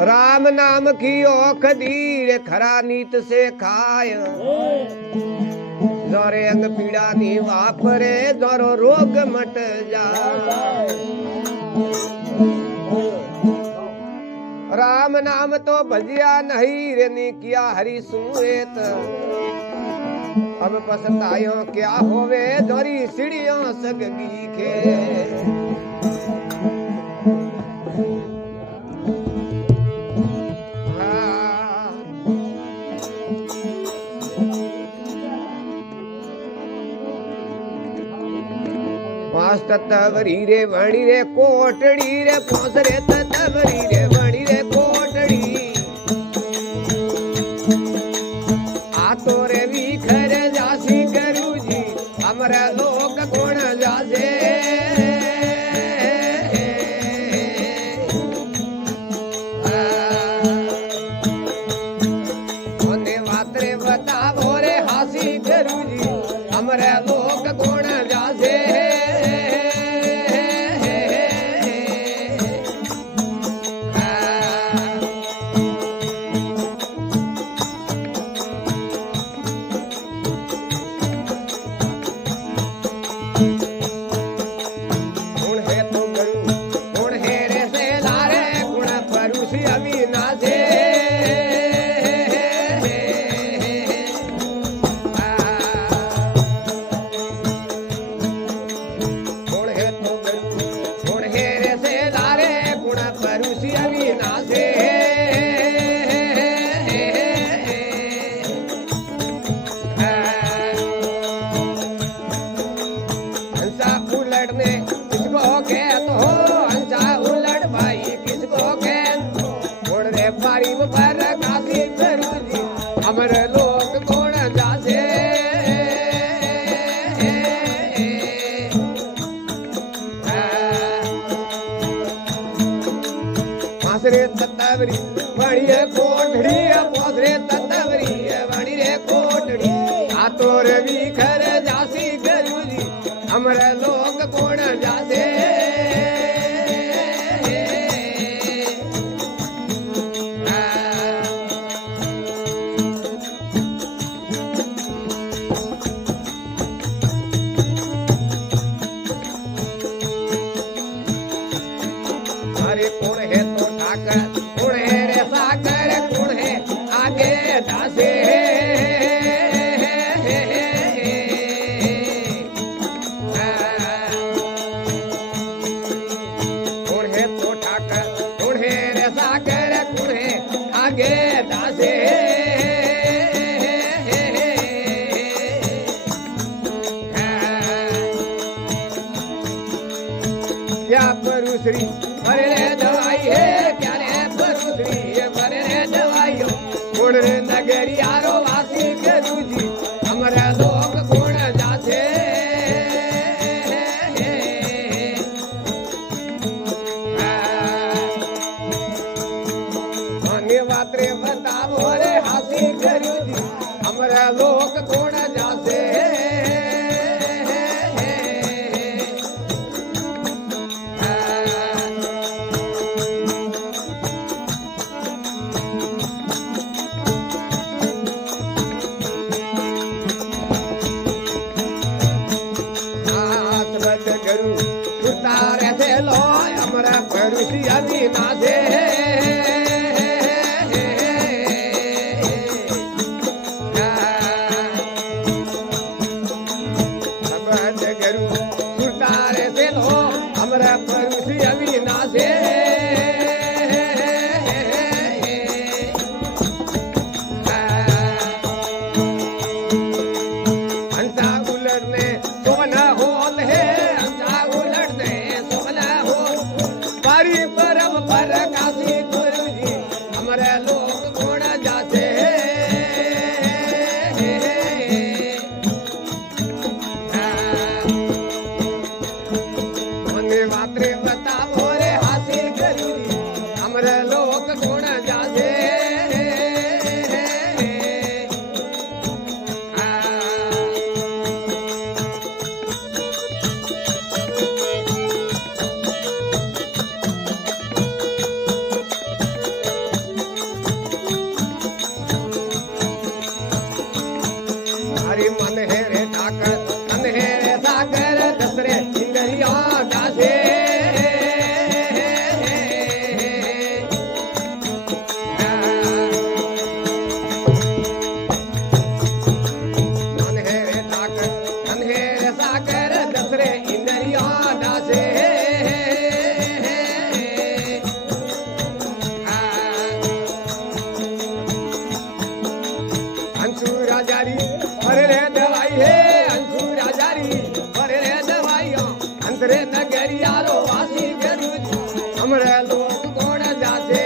राम नाम की औखदीर खरा नीत से खाय जोरे अंग पीड़ा नी वापरे जोरो रोग मट जाए। राम नाम तो भजिया नहीं रेनी किया हरि सुएत अब पछतायो क्या होवे जोरी सीढ़ियों सगगी खे। तवरी रे वणी रे कोटड़ी रे पहुंच रे तवरी रे वणी रे कोटड़ी आ तो रे विखर जासी करू जी हमरा लोक कोण जासे। ओने वातरे बतावो रे हासी करू जी हमरा लोक कोण जासे। ततवरी वाणी रे कोटड़ी पोसरे ततवरी वाणी रे कोटड़ी आ तो रे विखर जासी करू जी हमरा लोक कोण जासे। अरे कौन है तो ठाकर कौन है रे सागर कौन है आगे दासे। कौन है तो ठाकर कौन है रे सागर कौन है आगे दासे। क्या परुश्री अरे रे दवाई है क्या रे परुश्री अरे रे दवाई हो कौन रे नगरी आरो वासी करू जी हमरा लोग कौन जासे। आने वातरे बतावो रे हासी करू जी हमरा लोग कौन जासे। अभी नाचे करू सुतारे से लो हमरा परुषी अभी नाचे। हंसा उलटने सोना होल है हंसा उलटने सोना हो पारी परम पर काशी गुरु जी हमारे लोग कौन जाते। मने मात्रे बताओ रे हासी हमरे लोग कौन जाते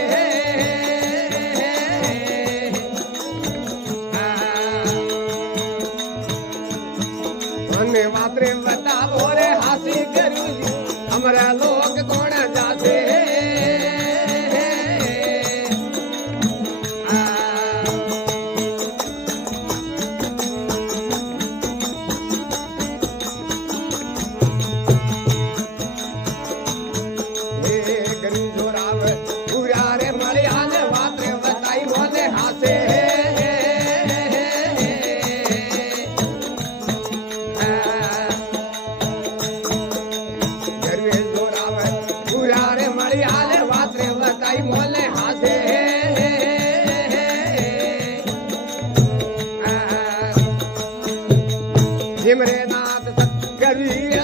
મને માત્રે બતાવો રે હાસી કરું हमरे लोग कौन जाते जिमरे नाथ सत करी